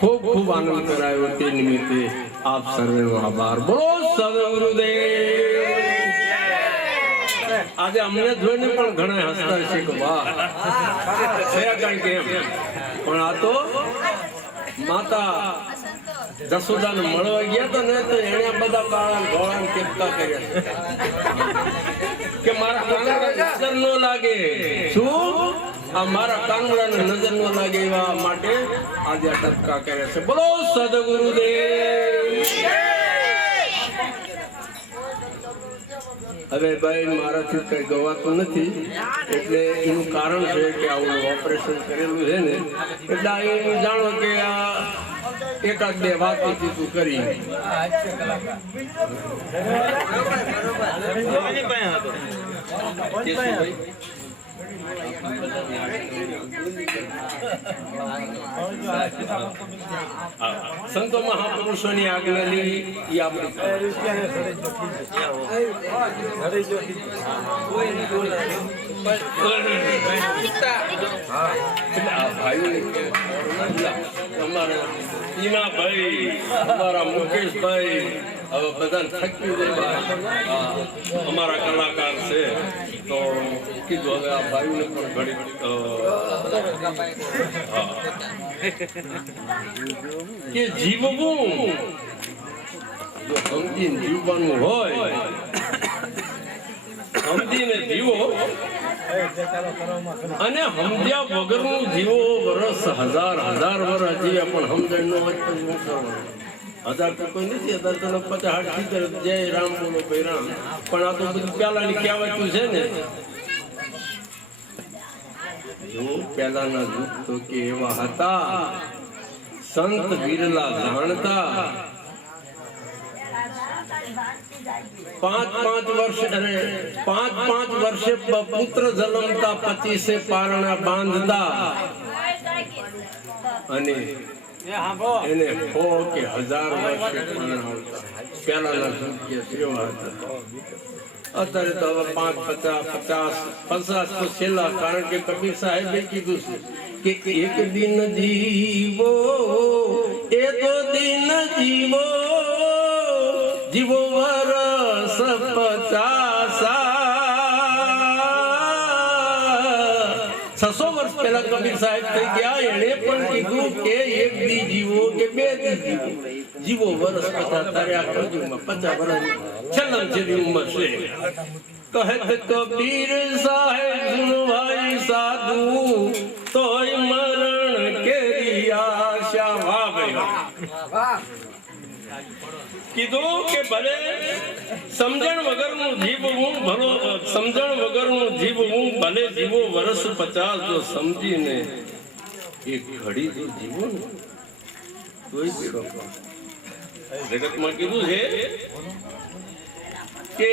खूब खूब आनंद करायो ते निमित्ते आप सर्वेનો આભાર. બોલો સદગુરુદેવ. આજે અમને જોઈને પણ ઘણા હસતા છે કે વાહ છે કઈ કેમ, પણ આ તો માતા જસોદાને મળવા ગયા હતા ને તો એને બધા કાળા ઘોડા કેપકા કર્યા કે મારા કાનુડા નજર ન લાગે. શું આ મારા કાનુડાને નજર ન લાગે એવા માટે આજે આ ટપકા કર્યા છે. બોલો સદગુરુદેવ. હવે ભાઈ મારાથી કઈ ગવાતું નથી એટલે એનું કારણ છે કે આવું ઓપરેશન કરેલું છે ને એટલે એવું જાણો કે આ એકાદ બે વાતો તું કરી. સંતો મહાપુરુષોની આજ્ઞા લેવી એ આપણી ભાઈ અમારા મુકેશભાઈ હવે બધા થકી અમારા કલાકાર છે તો કીધું હવે આ ભાઈને પણ ઘડી કે જીવવું જો સમજીને જીવવાનું હોય સમજીને જીવો અને સમજ્યા વગરનું જીવો વર્ષ હજાર વર્ષ જીવે પણ સમજણ નો હોય તો શું કરવાનું. 1000 તો કોઈ નથી, 1000 તો 50 60 જય રામ બોલો ભાઈ રામ. પણ આ તો બધું પેલાની કહેવાતું છે ને. જો પેલાના યુગ તો કે એવા હતા સંત વિરલા જાણતા. 5 વર્ષ અને 5 વર્ષે પુત્ર જન્મતા 25 પારણા બાંધતા અને એને 100 કે 1000 વર્ષે પરણાવતા. પેલાના સંખ્યા સેવા હતા. અત્યારે તો હવે 5, 50 તો છેલ્લા. કારણ કે કબીર સાહેબે કીધું છે કે એક દિન જીવો એ તો દિન જીવો જીવો વરસ 50. 600 વર્ષ પહેલા કબીર સાહેબ થઈ ગયા. એને પણ કીધું કે એક દી જીવો કે 2 દી જીવો જીવો વરસ 50. તારે આ કજુમાં 50 વર્ષ છેલ્લા છેલ્લી ઉંમર છે. કહે કબીર સાહેબ ભાઈ સાધુ તોય મરણ કેરી આશા. વાહ ભાઈ વાહ. કીધું કે ભલે સમજણ વગરનું જીવવું ભલે જીવો વર્ષ 50. જો સમજીને એક ઘડી જો જીવો ને તોય જગતમાં કીધું છે કે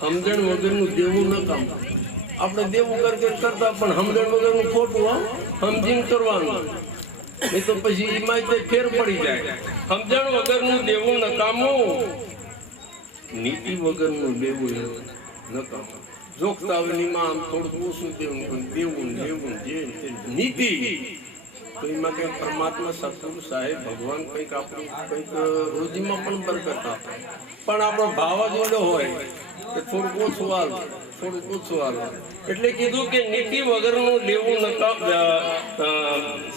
સમજણ વગરનું દેવું ન કામ. આપણે દેવું કરતા પણ સમજણ વગરનું ખોટું સમજીને કરવાનું. એ તો પછી એમાં ફેર પડી જાય. સમજણ વગરનું દેવું નકામું, નીતિ વગરનું દેવું નકામું. જોગતાવલીમાં આમ થોડું ઓછું દેવું જે નીતિ તો એમાં કંઈક પરમાત્મા સત્પુરુષ સાહેબ ભગવાન કંઈક આપણું કંઈક રોજીમાં પણ બરકત આપે. પણ આપણો ભાવ જ એવો હોય કે થોડુંક ઓછું હાલ. એટલે કીધું કે નીતિ વગરનું લેવું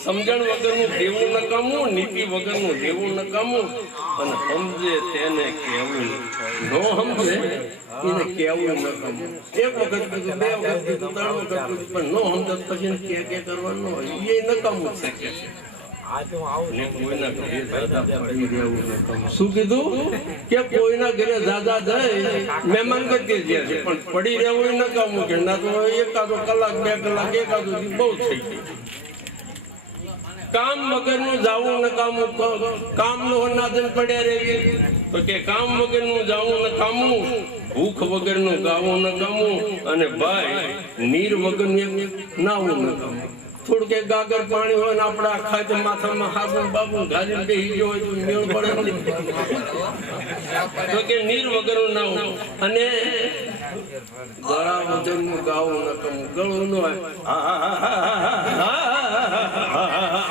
સમજણ વગરનું દેવું નકામું, નીતિ વગરનું લેવું નકામું. અને સમજે તેને કહેવું, નો સમજે એને કહેવું નકામું. 1 વખત કીધું, 2 વખત કીધું, 3 વખત કીધું, પણ નો સમજે પછી કે કરવાનું હોય એ નકામું છે. શું કીધું કે કોઈના ઘરે દાદા જાય મહેમાન ગતિ છે પણ પડી રહેવું નકામું કે ના તો એકાદો કલાક 2 કલાક એકાદો બહુ થઈ ગયું. કામ વગરનું જાવું નકામું. કામ નો નાદન પડ્યા રહેવી તો કે કામ વગરનું જાવું નકામું, ભૂખ વગરનું ગાવું નકામું, અને ભાઈ નીર વગરનું નાવું નકામું. થોડું કે ગાગર પાણી હોય ને આપડા આખા માથામાં હાબુ બાબુ ઘાલીને બેસી ગયો હોય તો મેળ પડે તો કે નીર વગરનું નાવું. અને ગળા વજનનું ગાવું નકમ ગળું ન હોય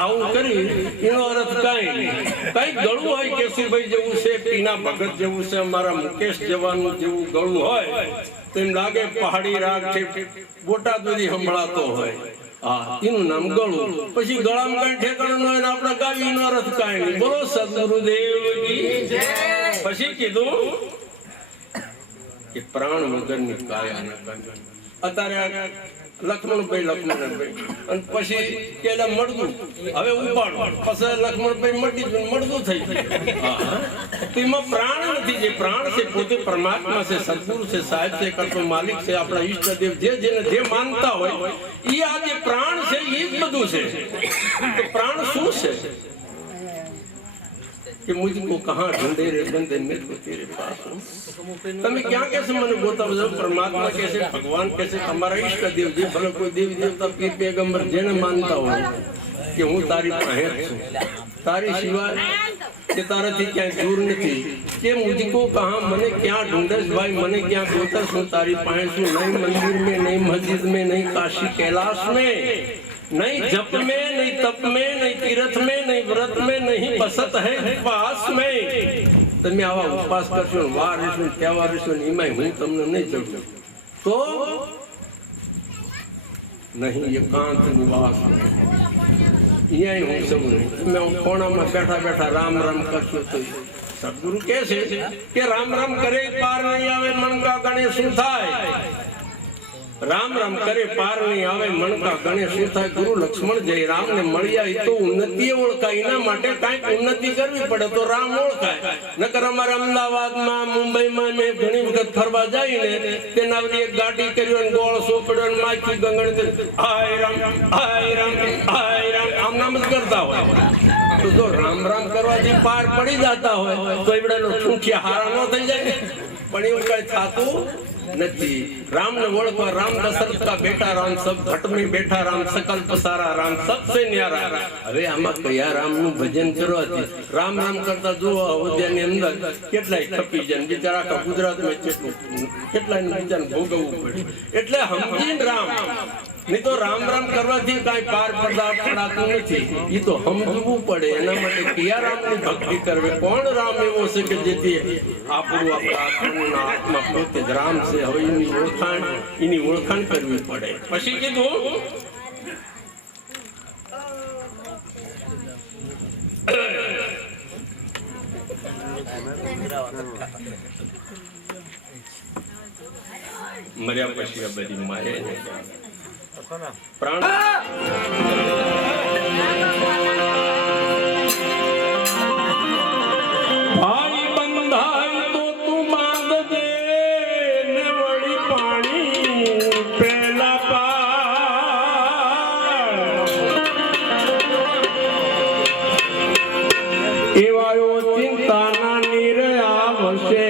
આવું કરી એનો અર્થ કાંઈ નહીં. કઈ ગળું હોય કેશુભાઈ જેવું છે, પીના ભગત જેવું છે, અમારા મુકેશ જવાનું જેવું ગળું હોય તો એમ લાગે પહાડી રાગ છે, બોટાદ સુધી સંભળાતો હોય. હા, એનું નામ ગળું. પછી ગળામાં કઈ ઠેકાણું હોય ને આપણે ગાવી એનો અર્થ કાંઈ નહીં. બોલો સદગુરુદેવ કી જય. પછી કીધું કે પ્રાણ વગરની કાયા ન કંચન. અત્યારે લક્ષ્મણભાઈ અને પછી કે મળતું હવે ઉપાડો, પછી લક્ષ્મણભાઈ મળતું થઈ ગયું. તેમાં પ્રાણ નથી. જે પ્રાણ છે પોતે પરમાત્મા છે, સદગુરુ છે, સાહેબ છે, કરતો માલિક છે, આપણા ઈષ્ટદેવ જે જેને જે માનતા હોય એ આ જે પ્રાણ છે એ જ બધું છે. તો પ્રાણ શું છે कि मुझको कहाँ ढूंढे रे बंदे मेरे को तेरे पास हूँ. તમે ક્યાં कैसे મને ગોતાવો? પરમાત્મા कैसे, ભગવાન कैसे, તમારા ઈષ્ટ દેવ જે ભલે કોઈ દેવી દેવતા પીર પેગંબર જેને માનતા હોય કે હું તારી પાસે છું, તારી સિવાય કે તારાથી ક્યાંય દૂર નથી, કે મુझको कहाँ, મને ક્યાં ઢૂંઢેશ ભાઈ, મને ક્યાં ગોતશ, હું તારી પાસે છું. નહીં મંદિર में, नहीं मस्जिद में, नहीं काशी कैलाश में, नहीं जप में, नहीं तप में, नहीं तीर्थ में, नहीं व्रत में, नहीं बसत है उपवास में. તમે આવા ઉપવાસ કરશો, વાર રહેશો, તહેવાર રહેશો, એમાં હું તમને નહીં ચડું તો નહીં એકાંત નિવાસ અહીંયા હું સૌ નહીં. તમે કોણામાં બેઠા બેઠા રામ રામ કરશો તો સદગુરુ કહે છે કે રામ રામ કરે પાર નહીં આવે મણકા ગણેશ શું થાય. રામ રામ કરે પાર નહીં આવે મણકા ગણેશ શું થાય. ગુરુ લક્ષ્મણ જય રામ ને મળ્યા તો ઉન્નતિ ઓળખાય. એના માટે કઈક ઉન્નતિ કરવી પડે તો રામ ઓળખાય. નકર અમારે અમદાવાદમાં, મુંબઈમાં મેં ઘણી વખત ફરવા જઈને તેના એક ગાડી કર્યો ને ગોળ સોપડ્યો ને માખી ગંગણ હાય રામ હાય રામ હાય રામ આમ નામ જ કરતા હોય. તો જો રામ રામ કરવાથી પાર પડી જતા હોય તો એવડેનો ઠૂંઠિયા હારા ન થઈ જાય. પણ એવું કઈ થતું નથી. राम ने ओळखवा. राम दशरथ का बेटा राम, सब घट में बैठा राम, सकल पसारा राम, सबसे न्यारा. હવે આમાં કયા રામ નું ભજન કરવાથી રામ રામ કરતા જો અયોધ્યાની અંદર કેટલાય ખપી જાય બિચારા, આખા ગુજરાતમાં કેટલાય બિચારાને ભોગવવું પડે. એટલે સમજીને રામ, નહીં તો રામ રામ કરવાથી કઈ પાર પડાતું નથી. એ તો સમજવું પડે. એના માટે કયા રામ ની ભક્તિ કરવી, કોણ રામ એવો છે કે જેથી આપણું આપણા આત્મા પોતે જ રામ છે. હવે એની ઓળખાણ કરવી પડે. પછી કીધું મર્યા પછી આ બધી મારે પ્રાણ ભાઈ બંધાય તો તું માંગજે ને વળી પાણી પેલા પાડ એવાયો ચિંતાના નીર આવશે.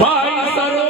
ભાઈ સરો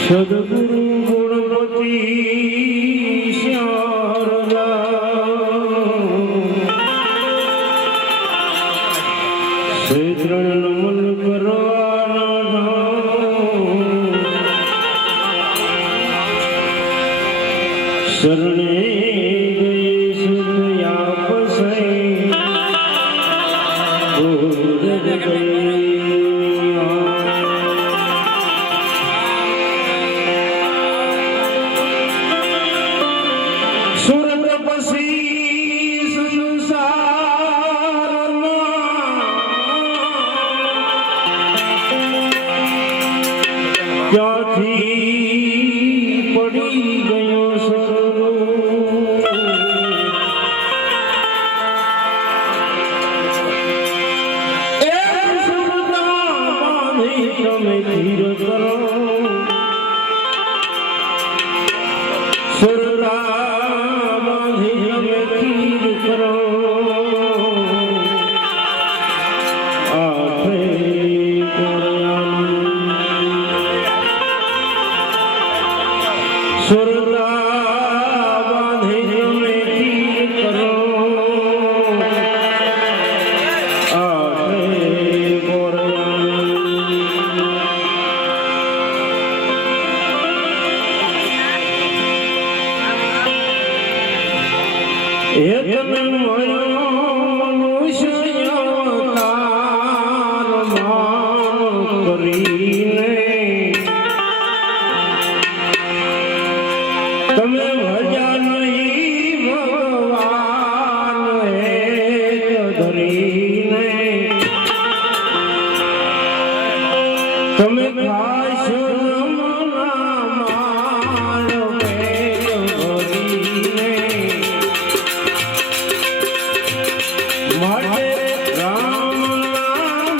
સદગુરુ ગણપતિ શારદા શ્રી ચરણ નમન કરવા શરણે ગઈ સુખ આપસે સુરત પછી સંસારમાં ક્યાંથી પડી ગયો સરો એ સુરતામાં તમે ધીર કરો સુરતામાં તમે ધીર કરો તમે ભજ્યા નહીં ભગવાન ધરીને તમે ખાશો માટે રામ નામ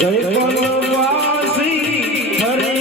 જય વનવાસી હરિ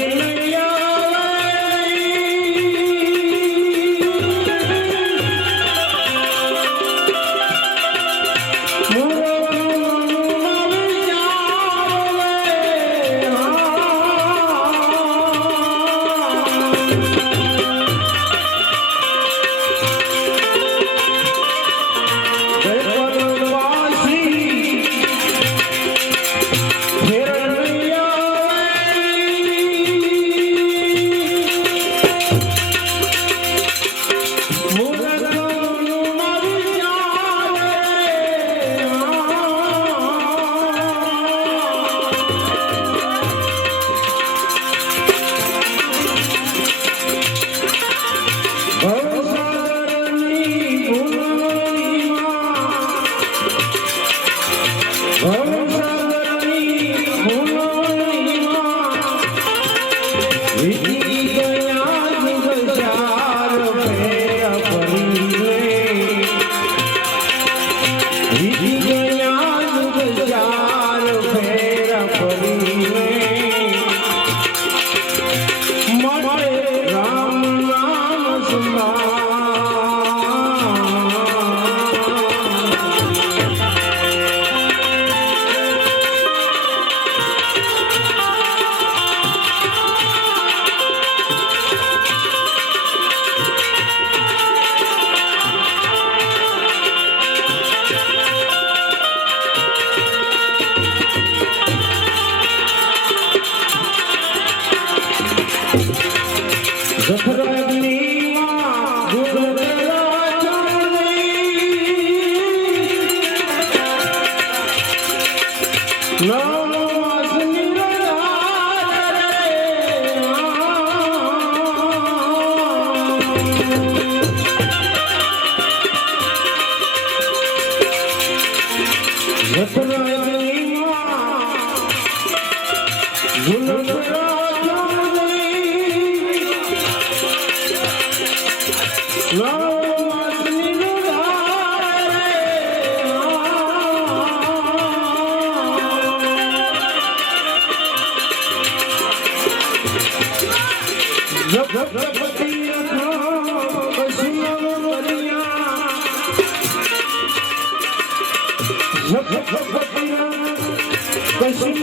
કૃષ્ણ